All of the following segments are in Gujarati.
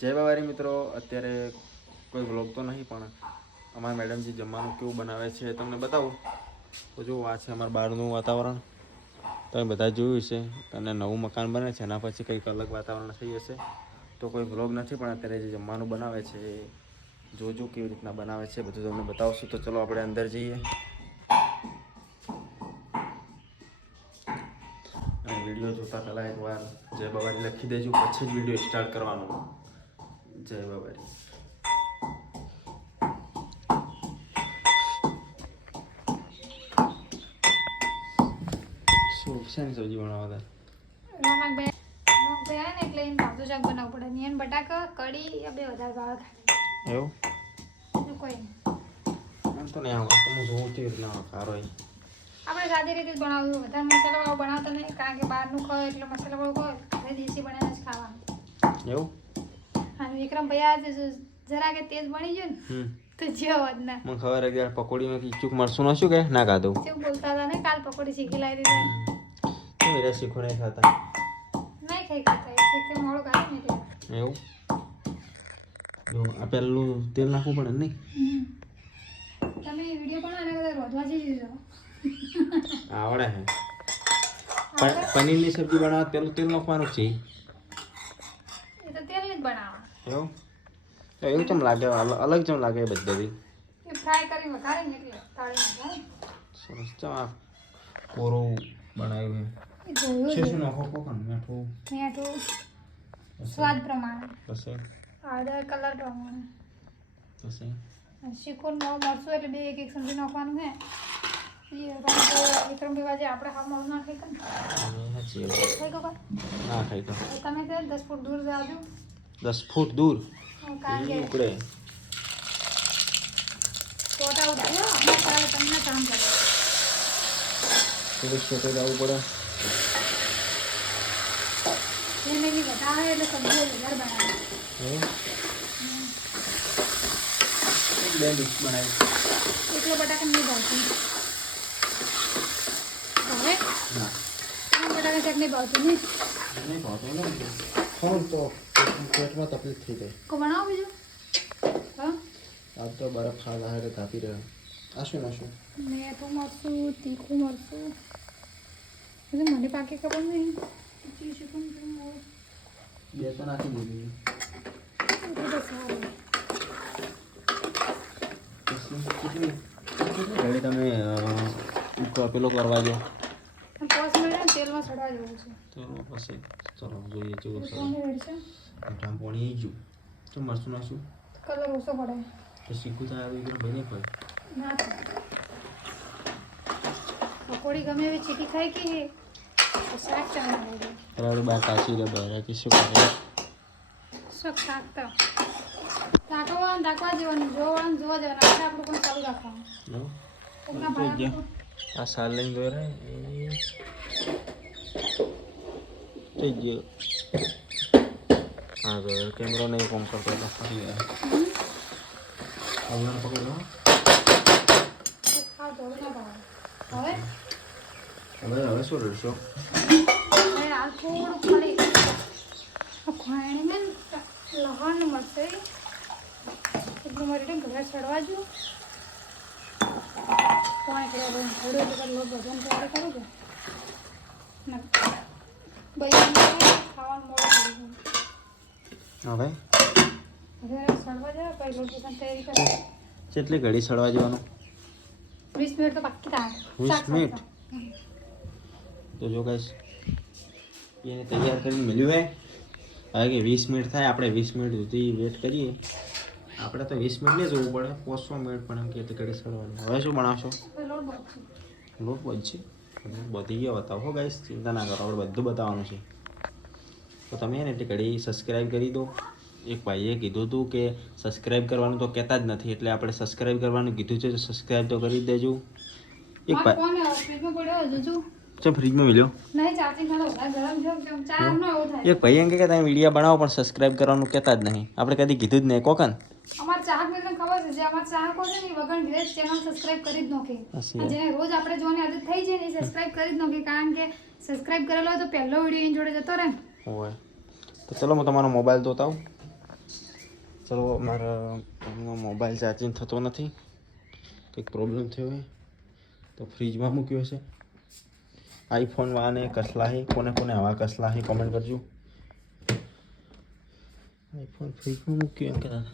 જય બાવારી મિત્રો, અત્યારે કોઈ વ્લોગ તો નહીં પણ અમારા મેડમજી જમવાનું કેવું બનાવે છે તમને બતાવું. તો જો આ છે અમારા બહારનું વાતાવરણ, તમે બધા જોયું છે. અને નવું મકાન બને છે એના પછી કંઈક અલગ વાતાવરણ થઈ જશે. તો કોઈ વ્લોગ નથી પણ અત્યારે જે જમવાનું બનાવે છે જોજો કેવી રીતના બનાવે છે બધું તમને બતાવશું. તો ચલો આપણે અંદર જઈએ અને વિડીયો જોતા પહેલાં એકવાર જય બાવારી લખી દેજો, પછી જ વિડીયો સ્ટાર્ટ કરવાનો. જય બાબારી. શું શાની સબ્જી બનાવવા હતા? રોનકભાઈ આવે ને એટલે એને ભાવતું શાક બનાવવું પડે. નિયન બટાકા કઢી એ બે વધારે ભાવ થાય. એવું બીજું કોઈ નહીં. એમ તો નહીં આવડે, હું જોઉં કેવી રીતના ખારો હોય. આપણે સાદી રીતે જ બનાવવું. વધારે મસાલાવાળું બનાવતા નહીં, કારણ કે બહારનું ખાવ એટલે મસાલાવાળું ખાવ. ઘરે દેશી બનાવીને જ ખાવાનું. એવું હા, વિક્રમ ભાઈ આજે જરા કે તેજ બની ગયું ને તો જેવો જ ના મને ખબર હતી યાર, પકોડીમાં કીચુક મરસું ના શું કે ના ખાધું. શું બોલતા હતા ને, કાલ પકોડી શીખી લાવી દીધી. મેરા શીખો નહીં ખાતા, નહીં ખાઈ ખાતા એટલે મોડું કાઢે ને એટલે. એવું જો આ પેલું તેલ નાખવું પડે ને? નહીં તમે વિડીયો બનાવો ને બધા રોધવા જઈ જજો. આવડે હે. પનીરની સબ્જી બનાવવા પેલું તેલ નાખવાનું છે. એ તો તેલ જ બનાવવા. એવું તો એવું ચમ લાગે, અલગ ચમ લાગે બધી. એ ફ્રાય કરી વઘારે ને એટલે તાળી સરસ. ચમ આ કોરું બનાવ્યું એ જોયું છે. શું નાખો કોકન? મીઠું, મીઠું સ્વાદ પ્રમાણે, પછી હળદર કલર પ્રમાણે, પછી શીખું મરચું એટલે બે એક એક ચમચી નાખવાનું હે. વિક્રમભાઈ બાજુ આપણે હા મળું ના ખાઈ કર સાચી ખાઈ ગયો ના ખાઈ તો તમે તે 10 ફૂટ દૂર જાજો. 10 ફૂટ દૂર કારણ કે ઉપડે ફોટા ઉડાવ્યો અમે તારે તમને કામ કરે થોડુંક છોટે જવું પડે. એને બી વધારે એટલે સબ્જીઓ વધારે બનાવે. બે ડીશ બનાવી. એટલે બટાકા નહીં ભાવતું હવે ના બટાકા શાક નહીં ભાવતું નહીં. નહીં ભાવતું ને ખાઉં તો પેટમાં તકલીફ થઈ જાય. કો બનાવો બીજું. હા આજ તો બરફ ખાવા હારે કાપી રહ્યો. આ શું નાશું? મીઠું મરચું, તીખું મરચું, એટલે મને પાકી ખબર નહીં. બે તો નાખી દીધી. ઘડી તમે પેલો કરવા દો 5 મિનિટ તેલમાં ચડવા જેવું છે. તેલમાં પછી ચલો જોઈએ કેવું સરસ. પાણી પાણી આવી ગયું તો મરચું નાખશું કલર ઓછો પડે તો શીખવું થાય આવી ગયું બને પડે ના થાય. પકોડી ગમે એવી ચીકી ખાઈ કે શાક ચાલે બરાબર બાર કાચી રે બહાર કે શું કરે શાક શાકતા ધાકવા જેવાનું જોવાનું જોવા જવાનું આપણે આપણું પણ ચાલુ રાખવાનું. કોકના ભાઈ આ સાલ લઈને ગયો રે થઈ ગયો. હા તો કેમેરો નહીં કોમ કરતો એટલે ફરી ગયા. હવે પકડો. ખાવ તો ના ભાવે. હવે શું રહેશો? હવે આ થોડું ફરી ખોયાણીમાં લહણ મળશે એટલું મારી ઘરે ચડવા જો કોણ કરે થોડું એટલે લોટ ભજન તૈયાર કરું છું ખાવાનું મોડું હવે ઘરે ચડવા જાય પછી લોટ ભજન તૈયારી કરે. કેટલી ઘડી સડવા જવાનું? 20 મિનિટ તો પાક્કી થાય. 20 મિનિટ તો જો ગાઈસ એને તૈયાર કરીને મળ્યું હે. હવે કે 20 મિનિટ થાય, આપણે 20 મિનિટ સુધી વેટ કરીએ. આપણે તો 20 મિનિટ નહીં જોવું પડે, 500 મિનિટ પણ એમ કે ઘડી સડવાનું. હવે શું બનાવશો? લોટ બચશે. લોટ બનશે બધી ગયો બતાવો હો ગાઈસ, ચિંતા ના કરો, આપણે બધું બતાવવાનું છે. તો તમે એને એટલે ઘડી સબસ્ક્રાઈબ કરી દો. એક ભાઈએ કીધું હતું કે સબસ્ક્રાઈબ કરવાનું તો કહેતા જ નથી, એટલે આપણે સબસ્ક્રાઈબ કરવાનું કીધું છે તો સબસ્ક્રાઈબ તો કરી દેજો. એક ભાઈ કોણ ફ્રીજમાં પડ્યો જોજો ચમ ફ્રીજમાં મિલ્યો નહીં ચાર્જિંગ કરો ગરમ જો ચા નો એવું થાય. એક ભાઈ એમ કે તમે વિડીયો બનાવો પણ સબસ્ક્રાઈબ કરવાનું કહેતા જ નહીં. આપણે કદી કીધું જ નહીં કોકન. અમાર ચાહક મિત્રને ખબર છે, જે અમાર ચાહકો છે ને એ વગર ગ્રેસ ચેનલ સબસ્ક્રાઇબ કરી જ નોખે. જેને રોજ આપણે જોવાની આદત થઈ જાય ને એ સબસ્ક્રાઇબ કરી જ નોખે, કારણ કે સબસ્ક્રાઇબ કરેલો હોય તો પહેલો વિડીયો એની જોડે જતો રહે ને. હોય તો ચલો હું તમારો મોબાઈલ જોતા આવું. ચલો મારા મોબાઈલ ચાર્જિંગ થતો નથી, કંઈક પ્રોબ્લેમ થયો હોય તો ફ્રીજમાં મૂક્યો છે. આઈફોન વાને કસલા હે, કોને કોને આવા કસલા હે કોમેન્ટ કરજો. આઈફોન ફ્રીજમાં મૂક્યો એમ કહેતા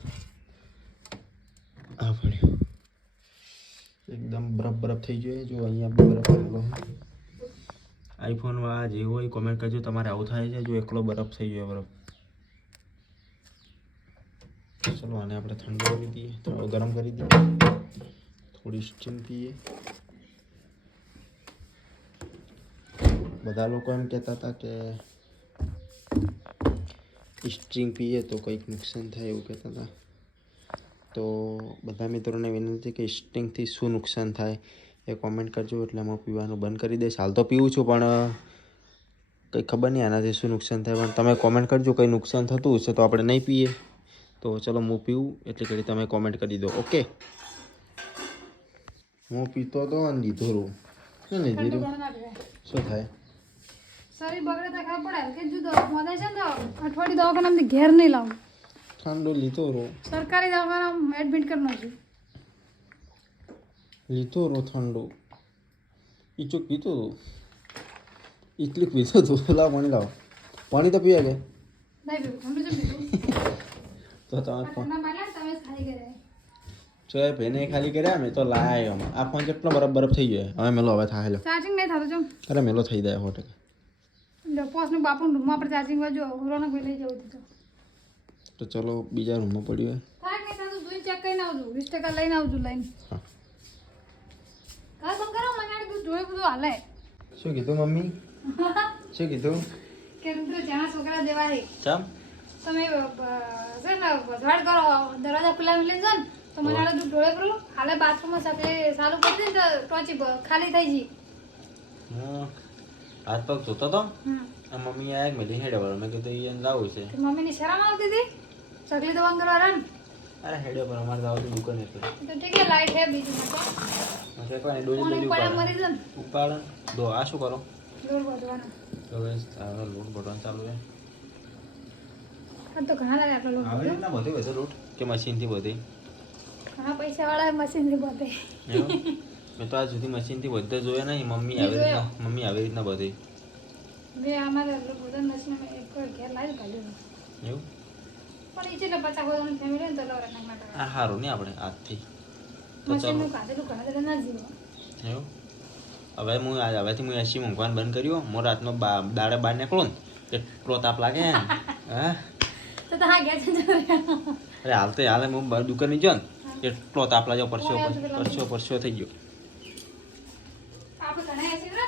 આ પડ્યો એકદમ બરફ બરફ થઈ ગયો. જો અહીંયા બરફ આવેલો છે. આઈફોન વાળા જે હોય કોમેન્ટ કરજો તમારે આવું થાય છે. જો એકલો બરફ થઈ ગયો બરફ. ચલો આને આપણે ઠંડો કરી દઈએ, થોડો ગરમ કરી દઈએ, થોડી સ્ટીમ પીએ. બધા લોકો એમ કહેતા હતા કે સ્ટ્રિંગ પીએ તો કંઈક નુકસાન થાય એવું કહેતા હતા. તો બધા મિત્રોને વિનંતી કે સ્ટ્રિંગથી શું નુકસાન થાય એ કોમેન્ટ કરજો, એટલે હું પીવાનું બંધ કરી દઈશ. હાલ તો પીવું છું પણ કંઈ ખબર નહીં આનાથી શું નુકસાન થાય, પણ તમે કોમેન્ટ કરજો કંઈ નુકસાન થતું હશે તો આપણે નહીં પીએ. તો ચલો હું પીવું એટલે કરી તમે કોમેન્ટ કરી દો. ઓકે, હું પીતો તો અને લીધો રહું શું નહીં લીધું શું થાય? શરીર બગડે તો ખબર પડે કે જો મોદા છે ને અઠવાડિયું દવાખાનામાંથી ઘેર નહીં લાવું. ઠંડો લીધો રહો, સરકારી દવાખાના એડમિટ કરી નાખ્યું. લીધો રહો ઠંડો. ઈચુક પીતો હતો, એટલું પીતો હતો. લાવ પાણી લાવો, પાણી તો પીએ કે નહીં પીવું ઠંડુ છે પીવું. તો તમે ઠંડા પાડ્યા તમે ખાલી કરે. જો એ ભેને ખાલી કર્યા મેં તો લાયો. આ ફોન કેટલો બરફ બરફ થઈ ગયો. હવે મેલો હવે થાય લો. ચાર્જિંગ નહીં થતું જો. અરે મેલો થઈ જાય 100%. પોસનું બાપુનું રૂમમાં આપણે ચાર્જિંગ બાજુ રોનક ભાઈ લઈ જવું હતું. તો ચલો બીજા રૂમમાં પડ્યું થાય કે સારું જોઈને ચેક કરીને આવજો. 20% લઈને આવજો લઈને. હા. કાલ ફોન કરો મને આ બધું જોયું બધું હાલે. શું કીધું મમ્મી? શું કીધું? કે રુદ્ર જ્યાં છોકરા દેવા હે ચમ તમે છે ને વસવાટ કરો દરવાજા ખુલ્લા લઈને જાઓ ને તો મને આડે દૂધ ઢોળે કરું હાલે બાથરૂમમાં સકલે ચાલુ કરી દે ને તો ટોચી ખાલી થઈ જી. હાથ પગ જોતો તો આ મમ્મી આયા મેલી હેડે વાળો મેં કીધું એને લાવું છે. મમ્મીની શરમ આવતી હતી સકલી તો બંધ કરવા રન. અરે હેડે પર અમારે દાવતી દુકાન હતી તો ઠીક છે લાઈટ હે બીજું મતો મને કોઈ ડોલી કોને ડોલી પડે મરી જન ઉપાડ દો. આ શું કરો? દોર બધવાનો તો બસ આ લોટ બટન ચાલુ છે. આ તો ઘણા લાગે આપણો આવે ના બધે બધે લોટ કે મશીન થી બધે ઘણા પૈસા વાળા મશીન થી બધે. મેં તો આજ સુધી મશીન થી બધે જોયા નહીં. મમ્મી આવી રીતના બધે મેં અમારે બધા મશીન એક ઘેર લાવી કાઢ્યું એવું. પણ એ છે એટલે 50 બધાની ફેમિલી ને તો લવરે નાખ માટે આ સારું નહીં આપણે આજથી તો મશીનનું કાઢેલું ઘણા બધા ના જીવો એવું. હવેથી હું એસી મૂંઘવાનું બંધ કર્યું. હું રાતનો દાડે બહાર નીકળું ને એટલો તાપ લાગે ને. હા તો હા ગયા છે અરે હાલ હું દુકાન ની જો ને એટલો તાપ લાગ્યો. પરસ્યો થઈ ગયો. આપણે ઘણા એસી ને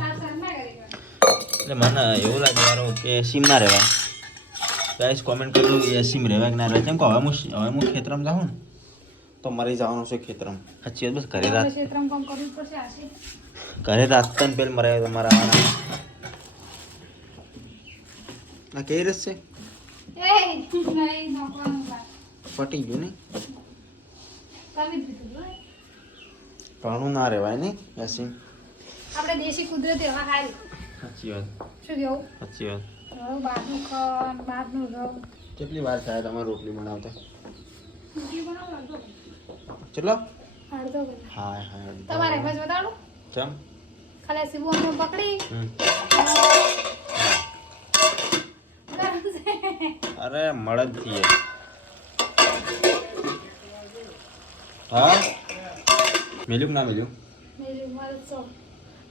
તાર સર ના કરી એટલે મને એવું લાગે યાર કે એસીમાં ના રહેવાય. ગાઈસ કોમેન્ટ કરજો એસીમાં રહેવાય કે ના રહેવાય. કેમ કે હવે હું ખેતરમાં જાઉં ને તો મરી જવાનું છે ખેતરમાં. સાચી વાત. બસ ઘરે રાત ક્ષેત્રમાં કામ કરવું જ પડશે આશી ઘરે રાતતા ને પેલા મરાય તમારા વાળા. આ કઈ રસ છે? એ નહીં નોકવાનું વાત પટી ગયું ને. તમે જ દીધું હોય ઘણું ના રહેવાય ને એસી. આપણે દેશી કુદરતી હવા ખાઈ સાચી વાત. શું કેવું સાચી વાત. હવે બહારનું ખાન બહારનું રહો કેટલી વાર થાય તમારે રોટલી બનાવતા? રોટલી બનાવો અડધો ચલો અડધો કલાક હા તમારે એમ જ બતાડું ચમ ખાલી સીબુને પકડી અરે મળદ થી હા મિલ્યું ના મિલ્યું? મેરી મદદ સો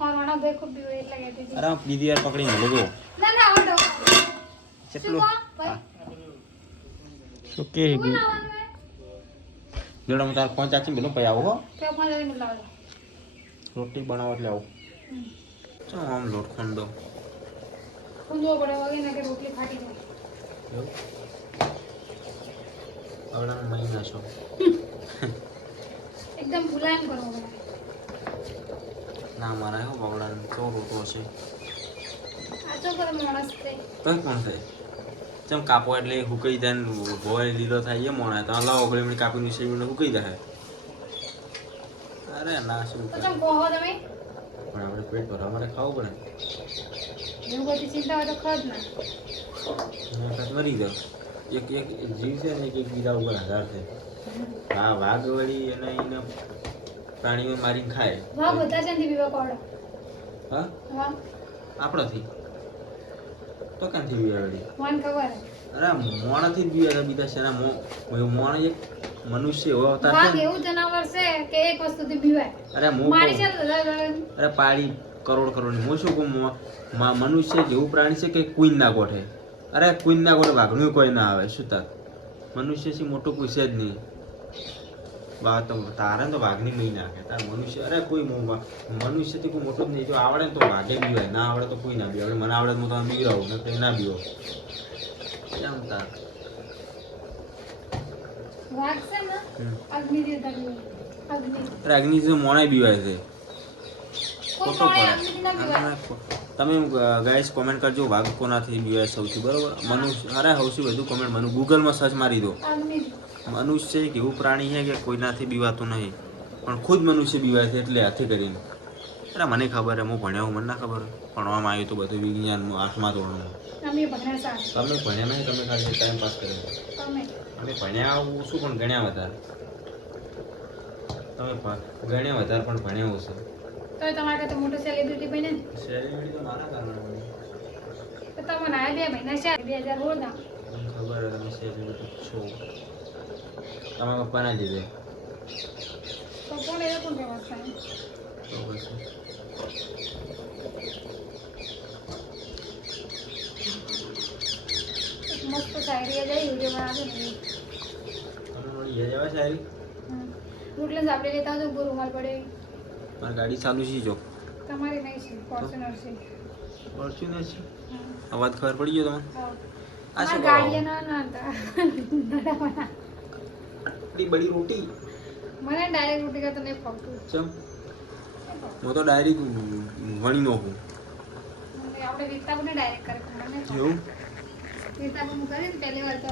और वहां देखो भी એટલે કહેતી હતી અરે બીજી યાર પકડી મળ્યો જો ના ના ઓટો કેટલું શું કે જોડો હું તાર પાંચ આચી મેલું પછી આવું હો કે પાંચ મિનિટ લાવો રોટલી બનાવવા એટલે આવું ચાલ આમ લોટ ખંડો ખુંદો પડે વગે ને કે રોટલી ફાટી જાય આવડા મહિના છો એકદમ મુલાયમ કરો ના મારા હો બાવડા તો રોટો છે આચો પર માણસ તે તો કોણ થાય ચમ કાપો એટલે હુકાઈ જાય ને ભોય લીલો થાય એ મોણા તો લાવો ઓગળી મિનિટ કાપીને છે મિનિટ હુકાઈ જાય. અરે ના શું તો ચમ કહો તમે પણ આપણે પેટ ભરવા માટે ખાવું પડે. એવું બધી ચિંતા હોય તો ખજ ના મરી જાવ એક એક જીવ છે ને એક બીજા ઉપર આધાર છે. આ વાઘ વળી એને પ્રાણીઓ મારીને ખાય. વાહ બધા છે ને બીવા કોડો. હા વાહ આપણાથી તો ક્યાંથી બીવા વળી? મને ખબર અરે મોણાથી જ બીવા બીજા છે ને મોણ એક મનુષ્ય એવો અવતાર વાઘ છે. એવું જનાવર છે કે એક વસ્તુથી બીવાય. અરે મારી છે ને અરે પાડી કરોડ ની હું શું કહું મનુષ્ય જેવું પ્રાણી છે કે કુઈન ના ગોઠે. અરે કુઈન ના ગોઠે વાઘનું કોઈ ના આવે શું તાર મનુષ્ય થી મોટું કોઈ છે જ નહીં. તારે તો વાઘની નહીં નાખે તાર મનુષ્ય અરે કોઈ મનુષ્યથી કોઈ મોટું જ નહીં. જો આવડે ને તો વાઘે બીવાય ના આવડે તો કોઈ ના બીવાય. મને આવડે હું તમે બીવરાવું ને ના બીવો કેમ તાર વાઘ છે ને અગ્નિ દેવતા બીવાય. અગ્નિ અરે અગ્નિ મોણાય બીવાય છે. કોઈ ખોટો પ્રાણી પડે. અગ્નિથી ના બીવાય. તમે ગાઈસ કોમેન્ટ કરજો વાઘ કોનાથી બીવાય સૌથી બરોબર. મનુષ્ય અરે સૌથી વધુ કોમેન્ટ મને ગૂગલમાં સર્ચ મારી દો. અગ્નિ મનુષ્ય એક એવું પ્રાણી છે કે કોઈનાથી બીવાતું નહીં પણ ખુદ મનુષ્ય બીવાય છે એટલે હાથી કરીને. અરે મને ખબર હે હું ભણ્યો મને ના ખબર ભણવામાં આવ્યું તો બધું વિજ્ઞાનમાં 8મા ધોરણમાં. અમે ભણ્યા સારું. તમે ભણ્યા નહીં તમે ખાલી ટાઈમ પાસ કરે. તમે અમે ભણ્યા ઓછું પણ ગણ્યા વધારે. તમે ગણ્યા વધારે પણ ભણ્યા ઓછું. તો તમારા કરતા મોટો સેલિબ્રિટી બને ને સેલિબ્રિટી તો મારા કારણે બની. તો તમને આ 2 મહિના છે 2016 ના મને ખબર હે તમે સેલિબ્રિટી છો. તમારા પપ્પાના લીધે તો કોણ એ કોણ કહેવા થાય. તો પછી મસ્ત શાયરી જાય વિડીયો બનાવજો ને તમે વળી યાદ આવે સારી રૂટલેન્સ આપણે લેતા આવજો બહુ રૂમાલ પડે. મારી ગાડી ચાલુ છે જો તમારી નહીં છે ફોર્ચ્યુનર છે. ફોર્ચ્યુનર છે. અવાજ ખબર પડી ગયો તમને? હા આ શું ગાડી ના ના હતા આટલી બડી રોટી મને ડાયરેક્ટ રોટી કરતા નહીં ફાવતું. ચમ હું તો ડાયરેક્ટ વણી નાખું. આપણે વીકતા પણ ડાયરેક્ટ કરે પણ મને એવું વીકતા પણ કરી પહેલી વાર તો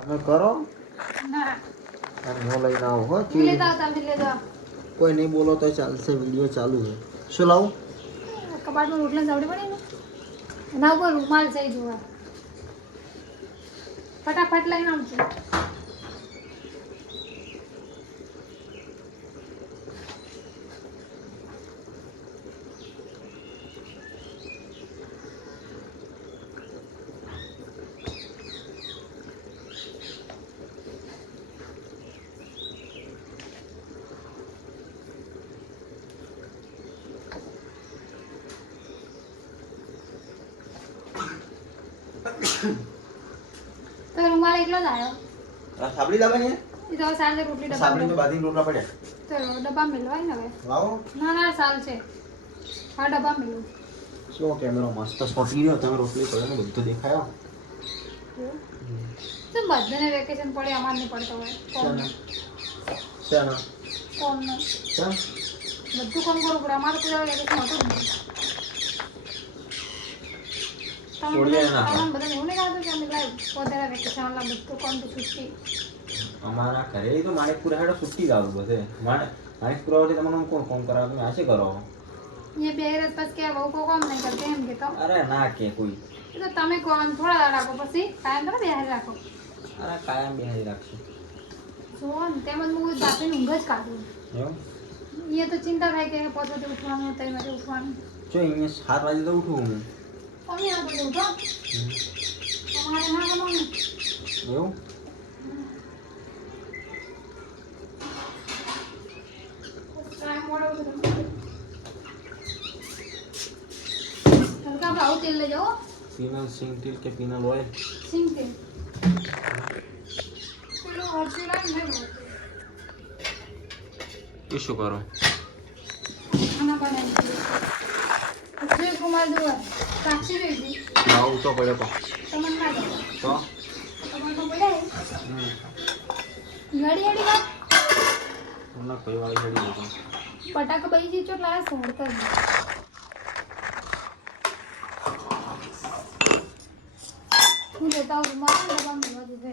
તમે કરો ના હું લઈને આવું હો તમે લેતા આવો તમે લેતા આવો. કોઈ નહીં બોલો તો ચાલશે વિડીયો ચાલુ છે. શું લાવું? કબાટમાં રોટલા ચાવડી પડે ને એના ઉપર રૂમાલ છે જોવા ફટાફટ લઈને આવજો. તો રૂમાલ એકલો જ આવ્યો. સાબડી લાવવાની એ તો સાંજે રોટલી ડબ્બા સાબડી તો બાંધીને રોટલા પડ્યા તો ડબ્બા મેળવાય ને હવે. લાવો. ના ના સાલ છે હા ડબ્બા મેળવું. શું કેમેરો મસ્ત સ્પોટી રહ્યો તમે રોટલી પડે ને બધું દેખાયો. તો બધાને વેકેશન પડે અમાર નહીં પડતો હોય કોણ શાના કોણ ચમ બધું કામ કરવું પડે અમારે કોઈ વેકેશન હોતું જ નહીં. છોડીએ ના. તમને બધાને એવું નહીં લાગતું કે અમે લાઈવ વધારે વેકેશન વાળા બધું કામ તો છૂટી. અમારા ઘરે તો માણેકપુરા હેડો છૂટી જ આવું બધે માણેકપુરા વચ્ચે તમને કોણ ફોન કરાવે તમે આશે કરો ये बेरस बस क्या वो को काम नहीं करते हम के तो અરે ના કે કોઈ ये तो तमे कोन थोड़ा રાખો પછી કાયમ તમે બેહાર રાખો. અરે કાયમ બેહારી રાખશું જોન તેમજ હું દાપે ઊંઘ જ કાઢું. એવું ये तो चिंता થાય કે પોતે ઉઠવાનું તઈ માટે ઉઠવાનું. જો અહીંયા 7 વાગે તો ઉઠું હું તમે આ બધું ઉઠો તમારે ના કરવાનું. એવું કામ મોડો ઉઠો. હલકા ભાવ તેલ લઈ જાઓ. પીનલ સિંગ તેલ કે પીનલ ઓઇલ સિંગ તેલ પેલો હરસી લાઈન નહીં બોલતી. તું શું કરો ખાના બનાવી અક્ષય કુમાર દુઆ સાક્ષી રેડી લાવું તો પડે તો તમને ના ગમે તો તમને તો પડે ગાડી ગાડી વાત તમને કોઈ વાળી હેડી દેતો પટાકા બઈ જી ચોટ લાયા સોડતા જ હું લેતા હું મારા ડબ્બા મેળવા દીધે.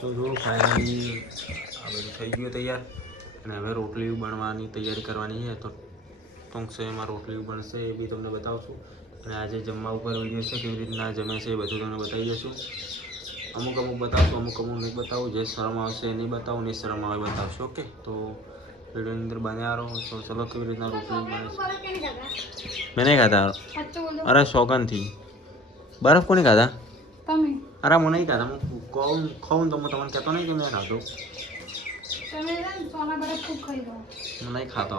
તો જો ફાઇનલી આ બધું થઈ ગયું તૈયાર અને હવે રોટલી બનવાની તૈયારી કરવાની છે તો ટૂંક સમયમાં રોટલી બનશે એ બી તમને બતાવશું અને આજે જમવા ઉપર વિડીયો છે કેવી રીતના જમે છે એ બધું તમને બતાવી દઈશું. અમુક બતાવશું, અમુક નહીં બતાવું. જે શરમ આવશે એ નહીં બતાવું, નહીં શરમ આવે બતાવશું. ઓકે, તો વિડીયોની અંદર બન્યા રહો. તો ચલો કેવી રીતના રોટલી બને છે. મેં નહીં ખાધા. અરે સોગનથી બરફ કોને ખાધા? તમે. અરે હું નહીં ખાધા. હું ખાઉં તો હું તમને કહેતો નહીં કે મેં ખાધું. તમે સોના બરફ ખૂબ ખાઈ દો. હું નહીં ખાતો.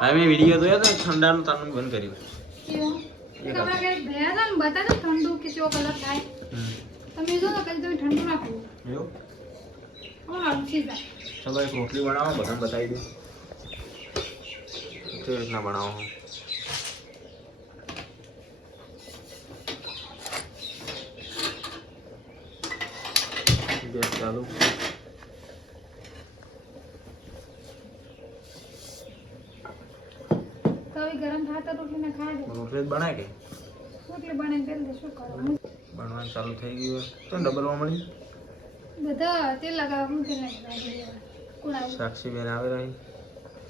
હવે મેં વિડીયો જોયો તો ઠંડાનું તારનું બંધ કર્યું. તમારા ઘરે ભેયા હતા ને બતાવો ઠંડુ કે કેવો કલર થાય. તમે જો તો કદી તમે ઠંડુ નાખો. એવું? હા, ઉછી જાય. ચલો એક રોટલી બનાવો, બધાને બતાવી દો કેવી રીતના બનાવો. ગેસ ચાલુ. તવી ગરમ થાય તો રોટલી ને ખાઈ દો. રોટલી જ બનાય કે રોટલી બને તેલ દે શું કરો. બનવાનું ચાલુ થઈ ગયું તો ડબલમાં મળી. બધા તેલ લગાવવા મૂકી નાખ્યા. કુણાવ સાક્ષી બેન આવી રહી.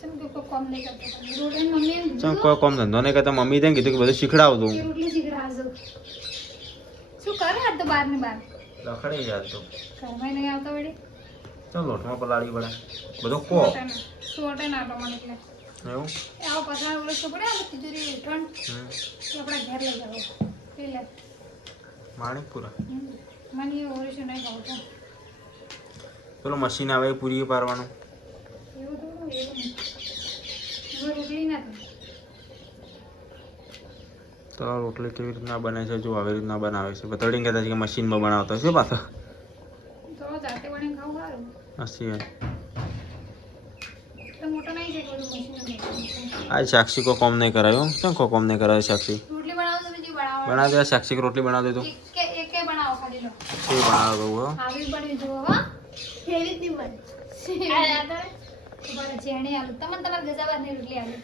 ચમ કે કોઈ કામ નહીં કરતા. રોટલી મમ્મી એમ ચમ કોઈ કોમ ધંધો નહીં કરતા. મમ્મી તેને કીધું કે બધું શીખડાવતું. કે રોટલી શીખડાવજો. શું કરે આ તો બહાર ને બહાર રખડી જાય તો ઘરમાં નહીં આવતા વળી. ચાલ લોટમાં પલાળી પડે બધો કો. સોટે ના ટમાટ એટલે એવું આવો પસાર ઓલો છોકરે આ તિજોરી ઠંડ આપણા ઘેર લઈ જાવ પેલે માણિકપુરા. મને ઓરિશન નહીં ખાવ તો પેલો મશીન આવે એ પૂરી પાડવાનું. એવું થોડું એવું નહીં. હવે રોટલી નથી. તો રોટલી કેવી રીતના બને છે જો આવી રીતના બનાવે છે. બતડીને કહેતા છે કે મશીનમાં બનાવતા છે પાછા. તો જાતે બને ખાવું સારું. હસી તો મોટો નહીં છે કે બધું મશીન આ સાક્ષી કો કોમ નહીં કરાયો. કેમ કો કોમ નહીં કરાયો સાક્ષી? રોટલી બનાવો તો બીજી બનાવો. બના દે સાક્ષી કે રોટલી બના દે તો એક બનાવો ખાલી લો. શું બનાવ દઉં હો? આવી બની જો હા કેવી દી બન તમારે ચેણી આલુ તમારે ગજાબાની રોટલી આલુ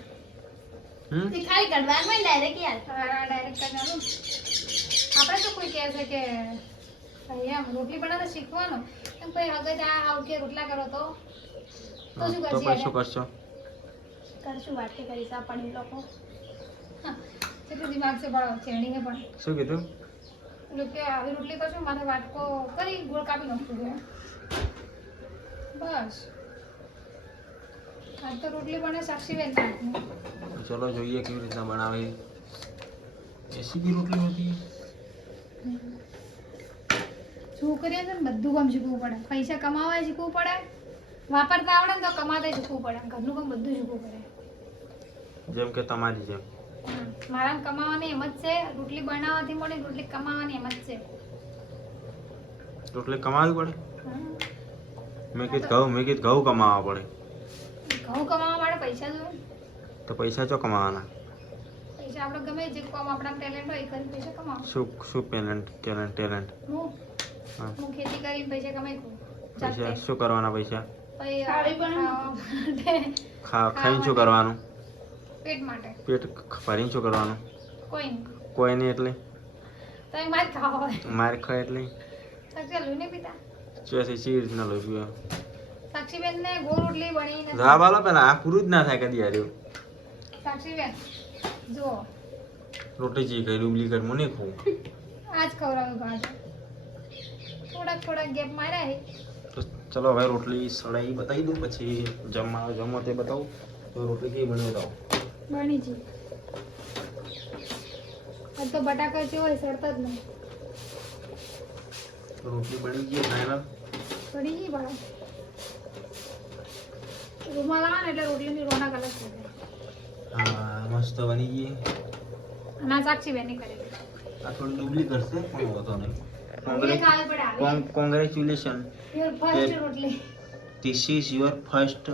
ખાલી કડવામાં ડાયરેક્ટ યાર ડાયરેક્ટ કરવાનું. આપણે તો કોઈ કહે છે કે એમ રોટલી બનાવતા શીખવાનું એમ કોઈ હગજ આ આવ કે રોટલા કરો તો શું તો પછી શું કરશો? કરશું વાટકે કરીશ આ પડી લોકો કેટલું દિમાગ છે બળો ચેણીને પણ શું કીધું? એટલે કે આવી રોટલી કરશું માથે વાટકો કરી ગોળ કાપી નાખશું છે બસ. આજ તો રોટલી બને સાક્ષી બેન. ચલો જોઈએ કેવી રીતના બનાવે. એસી કી રોટલી હોતી. છોકરીઓ છે ને બધું કામ શીખવું પડે. પૈસા કમાવા શીખવું પડે. વાપરતા આવડે ને તો કમાતા શીખવું પડે. ઘરનું કામ બધું શીખવું પડે. જેમ કે તમારી જેમ મારા કમાવાની એમ જ છે. રોટલી બનાવવાથી મળી રોટલી કમાવાની એમ જ છે. રોટલી કમાવી પડે. મેં કીધું ઘઉં કમાવા પડે. ઘઉં કમાવા માટે પૈસા જોઈએ. તો પૈસા ચો કમાવાના? પૈસા આપણે ગમે જે કામ આપણા ટેલેન્ટ હોય એ કરી પૈસા કમાવો. શું ટેલેન્ટ? હું ખેતી કરીને પૈસા કમાઈ કરું. પૈસા શું કરવાના? પૈસા ખાઈને ખાઈને શું કરવાનું? પેટ માટે. પેટ ભરીને શું કરવાનું? કોઈ નહીં એટલે તમે માર ખાવા હોય માર ખાય એટલે સાક્ષી લોહી પીતા ચોથી સી રીતના લઈ ગયો. સાક્ષીબેન ને ગોળ રોટલી બની જવાબ આલો પેલા. આ પૂરું જ ના થાય કદી હાર્યું. સાક્ષીબેન જો રોટી જી ખાઈ ડુપ્લિકેટ હું નહીં ખાઉં. આજ ખવડાવ્યું ગાજર થોડાક ગેપ માર્યા હે. તો ચલો હવે રોટલી સળાઈ બતાવી દઉં પછી જમો તે બતાવું. તો રોટલી કેવી બની બતાવો. બની જી આ તો બટાકા જેવો હોય સડતા જ નહીં. રોટલી બની ગઈ ફાઇનલ. પડી ગઈ બળા રૂમાલ આવે ને એટલે રોટલીની રોનક અલગ થઈ જાય. હા મસ્ત બની ગઈ. અને આ સાક્ષીબેન ની કરેલી આ થોડી ડુપ્લિકેટ છે પણ હોતો નહીં. રોટલી ખાવી પડે આવી. કોંગ્રેચ્યુલેશન. યોર ફર્સ્ટ રોટલી. ધીસ ઇઝ યોર ફર્સ્ટ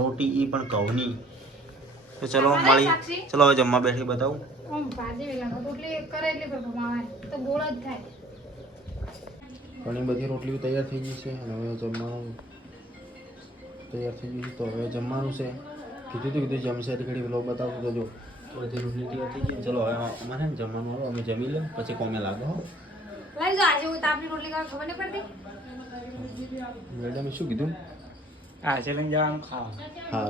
રોટી. એ પણ ઘઉંની. તો ચલો તમારે મળી. સાક્ષી? ચલો હવે જમવા બેઠી બતાવું. આમ ભાજી વેલા રોટલી કરે એટલે પણ ભમાવે તો ગોળ જ થાય. ઘણી બધી રોટલીઓ તૈયાર થઈ ગઈ છે અને હવે જમવાનું તૈયાર થઈ ગયું. તો હવે જમવાનું છે. કીધું જમશે એટલે ઘડી વ્લોગ બતાવું. તો જો બધી રોટલી તૈયાર થઈ ગઈ. ચલો હવે અમારે ને જમવાનું આવે અમે જમી લે પછી કોમે લાગો. લઈ જો આજે હું તાપની રોટલી ખાવા ખબર નહીં પડતી. મેડમે શું કીધું? આજે લઈને જવાનું ખાવા. હા